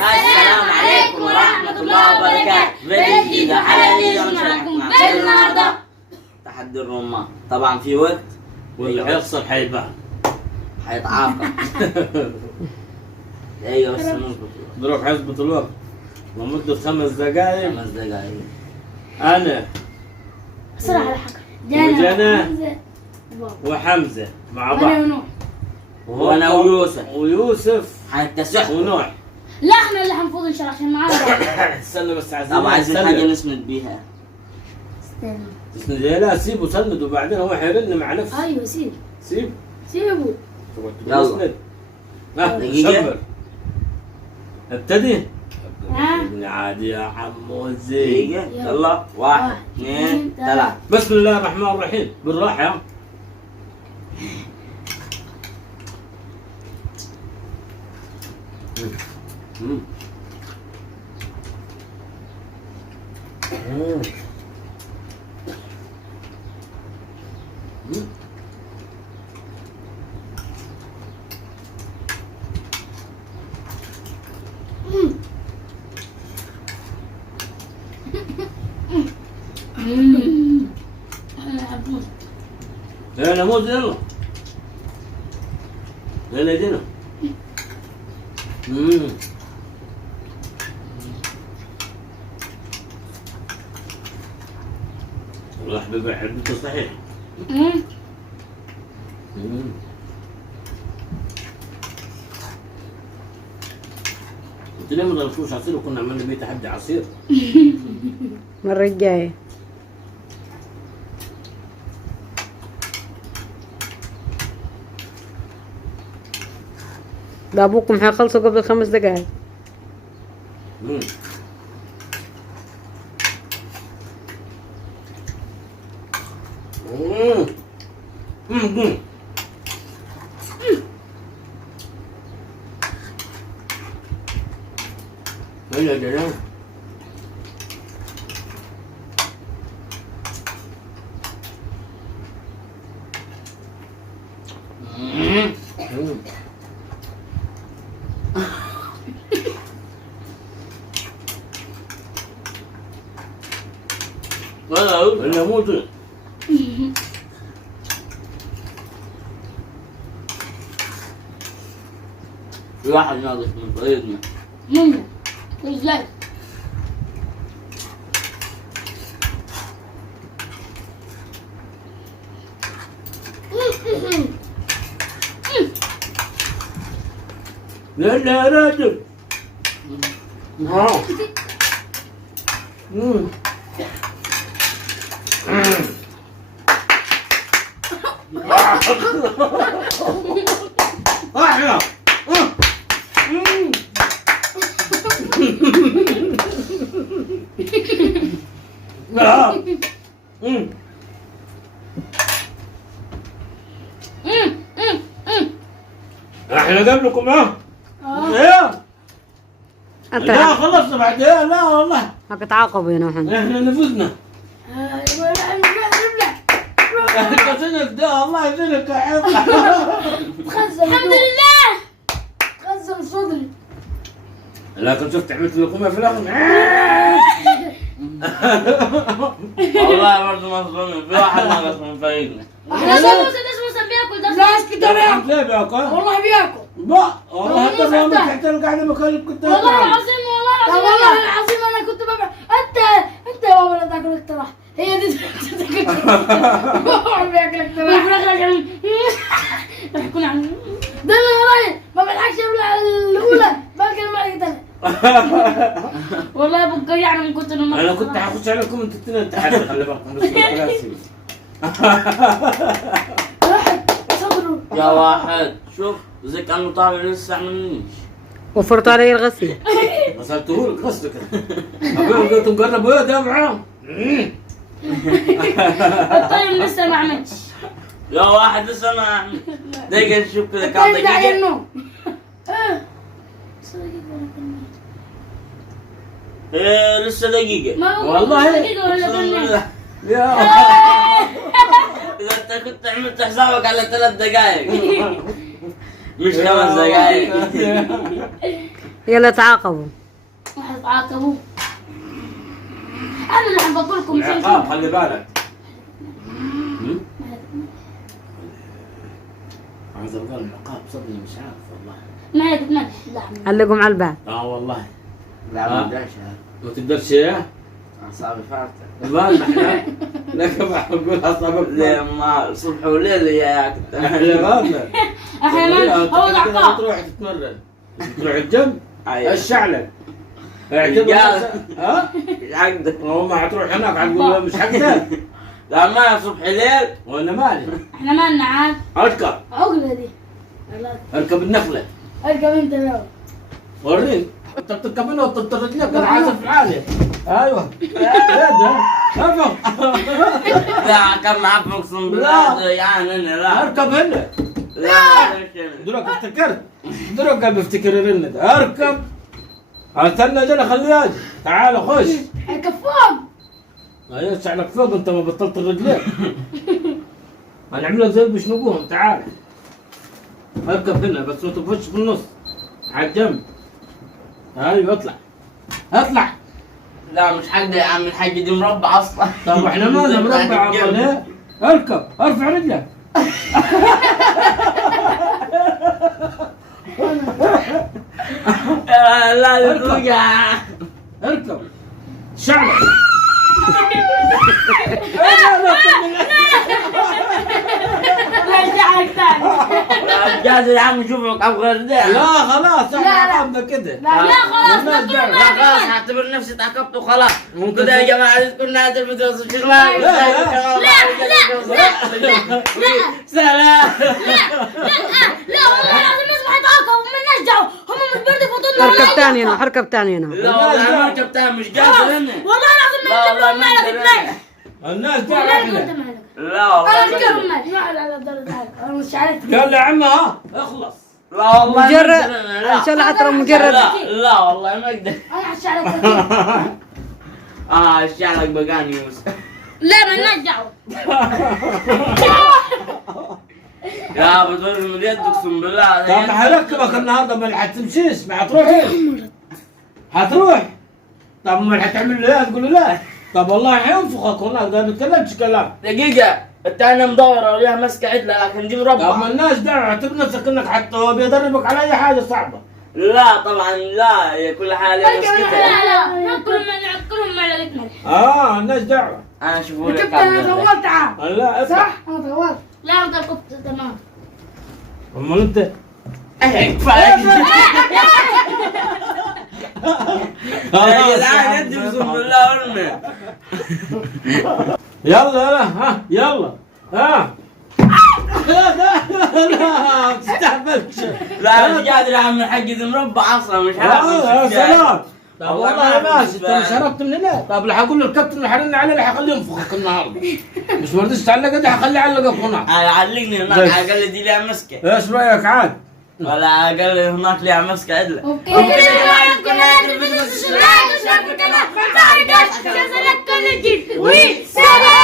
السلام عليكم ورحمة الله وبركاته. فيديو جديد حلقة ونشارككم مع النهارده تحدي الرمان. طبعا في وقت واللي هيخسر هيتباع هيتعاقب. ايوه بس نظبط نروح حسبة الوقت لمدة 5 دقائق. 5 دقايق. أنا بسرعة على حكم وجنى وحمزة مع أنا بعض، ونوح. وانا ويوسف هنكتسح. ونوح. لا احنا اللي حنفوز ان شاء الله عشان معانا. استنى بس طب عايزين حاجة استنى. نسند بيها. استنى. اسند لا سيبه سند وبعدين هو حيرن مع نفسه. ايوه سيب سيب سيبه. يلا. اسند. دقيقة. شبر. ابتدي. ها؟ عادي يا عمو زين. دقيقة. يلا 1 2 3. بسم الله الرحمن الرحيم بالراحة يا يلا موز يلا يلا يدينا. والله حبيبي حبيبتي صحيح. انت ليه ما ضربتوش عصير وكنا عملنا بيه تحدي عصير؟ المرة الجاية. ده ابوكم هيخلصوا قبل 5 دقايق. مم. يلا يا جلال. ولا موت. في واحد ناقص من طريقنا. منا ازاي؟ لا يا راجل. احنا احنا قبلكم ايه؟ انت لا خلصنا بعدين. لا والله هتتعاقبوا هنا وحنا. احنا نفذنا. قصدك ده الله يذلك يا حب. الحمد لله. خزن صدري. لكن شفت عملت لكم في الاخر. والله برضه ما ظلمنا. في واحد ناقص من فريقنا. احنا اسمه بياكل ده. لا اسكت انا. ليه بياكل؟ والله بياكل. لا والله انت ما تحت قاعد بكلم كنت. والله العظيم والله العظيم انا كنت ببع. انت يا بابا لا تاكل اقتراح. هي دي بابا بياكل اقتراح. راح يكون عم ده اللي ورايا ما بلحقش ابلع الاولى بلقى المعلقه الثانيه. والله ابو يعني من كنت انا كنت هخش عليكم انتوا الاثنين التحدي. خلي بالكم بس راحت صدره. يا واحد شوف زي كأنه طالع لسه مني. وفرت علي الغسيل. غسلته لك غسلك. اقول قلت مقرب يا ده معاهم. الطيب لسه ما عملش. يا واحد لسه ما دقيقة نشوف كذا كم دقيقة. النوم. إيه لسه دقيقة. ما هو والله. دقيقة ولا بالله. يا إذا أنت كنت عملت حسابك على 3 دقايق مش 5 دقايق. يلا تعاقبوا. هتعاقبوا. انا اللي عم بقول لكم مش العقاب انتم. خلي بالك. عايز اقول العقاب صدقني مش عارف والله. ما هيك ما لا علقوا على الباب. والله لا ما اقدرش ما تقدرش ايه؟ اعصابي فارته. ما نحن لك ما اقول اصابك ليه ما صبح وليل يا احنا ما احنا ما هو العقاب. تروح تتمرن تروح الجيم أيوة. الشعلك اعتبر رجال. ها؟ ايش عقدك؟ هو ما حتروح هناك حتقول مش حقدر لا ما صبح ليل. ولا مالي احنا ما لنا عاد اركب عقلة دي. اركب النخله اركب انت لو. وريني انت بتركب منه وتضطر رجلك انا عازف عالي ايوه هذا افهم لا كم معفن اقسم بالله يعني انا لا اركب هنا لا دروك افتكرت دروك قال بيفتكر الرنة اركب استنى اجي خليه يجي تعال خش اركب فوق. ايوه شعلك فوق انت ما بطلت الرجلين هنعملها زي بشنقوهم تعال اركب هنا بس ما تفوتش في النص على الجنب ايوه اطلع اطلع لا مش حقدر يا عم الحاج دي مربع اصلا. طب احنا مالنا مربع والله ليه؟ اركب ارفع رجلك لا توقع. اركب شعلك لا شعرك ثاني. قادر يا عم شوفك ابغى رداء. لا خلاص لا، احنا لا. عقابنا كده لا خلاص والناس بطلوا دعوة. لا خلاص معك. اعتبر نفسي تعاقبت وخلاص. ممكن كده يا جماعه تكون نازل في درس الشغلان. سلام. لا والله العظيم الناس ما حيتعاقبوا مالناش دعوة. هم مش برضه يفوتونا اركب تاني هنا اركب تاني هنا. لا والله ما كابتن مش قادر انا. والله العظيم ما لا نجيب لهم والله ما مالك أقدر اثنين. الناس والله دعوة كنت احنا مالك. لا والله انا ما مش كرم أقدر. مالك. لا لا لا انا مش عارف. يلا يا عم ها اخلص لا والله ما مجرد أقدر أنا، لا. ان شاء الله حتى مجرد. لا والله ما اقدر. انا عشان الشعلك بقاني يوسف. لا مالناش دعوة. يا بدور من يدك اقسم بالله. طب ما حركبك النهارده ما حتمشيش ما حتروحين حتروح طب ما حتعمل له ايه تقول له لا طب والله حينفخك هناك ده ما بيتكلمش كلام دقيقة الثانية مدورة وليها ماسكة عدلة لكن دي طب ما مربع. الناس دعوة اعتبر نفسك انك حتى هو بيدربك على اي حاجه صعبه لا طبعا لا هي كل حاجة لا مسكتها. لا ناكلهم مع الاثنين. الناس دعوة انا شوفوا لك كنت انا طولت عام. لا اطلع صح انا طولت. لا انت كنت تمام. امال انت كفاية. يا جدعان يدي اقسم بالله ارمي. يلا يلا ها يلا ها لا تستهبلش لا مش قادر يا عم الحاج دي مربع اصلا مش عارف. يا سلام طب والله والله ما ماشي أعرف انت مش هربت من هنا طب اللي حقول للكابتن اللي حرن عليه اللي حخليه ينفخك النهارده مش مرضيش تعلق دي حخليه يعلقك هناك علقني هناك بس. على الاقل دي ليها مسكة. ايش رايك عاد؟ ولا على الاقل هناك ليها مسكة عدلة. اوكي ممكن يا جماعة كل هذا الفيديو اشتراك واشتراك في القناة. تعال كل جديد. وسلام.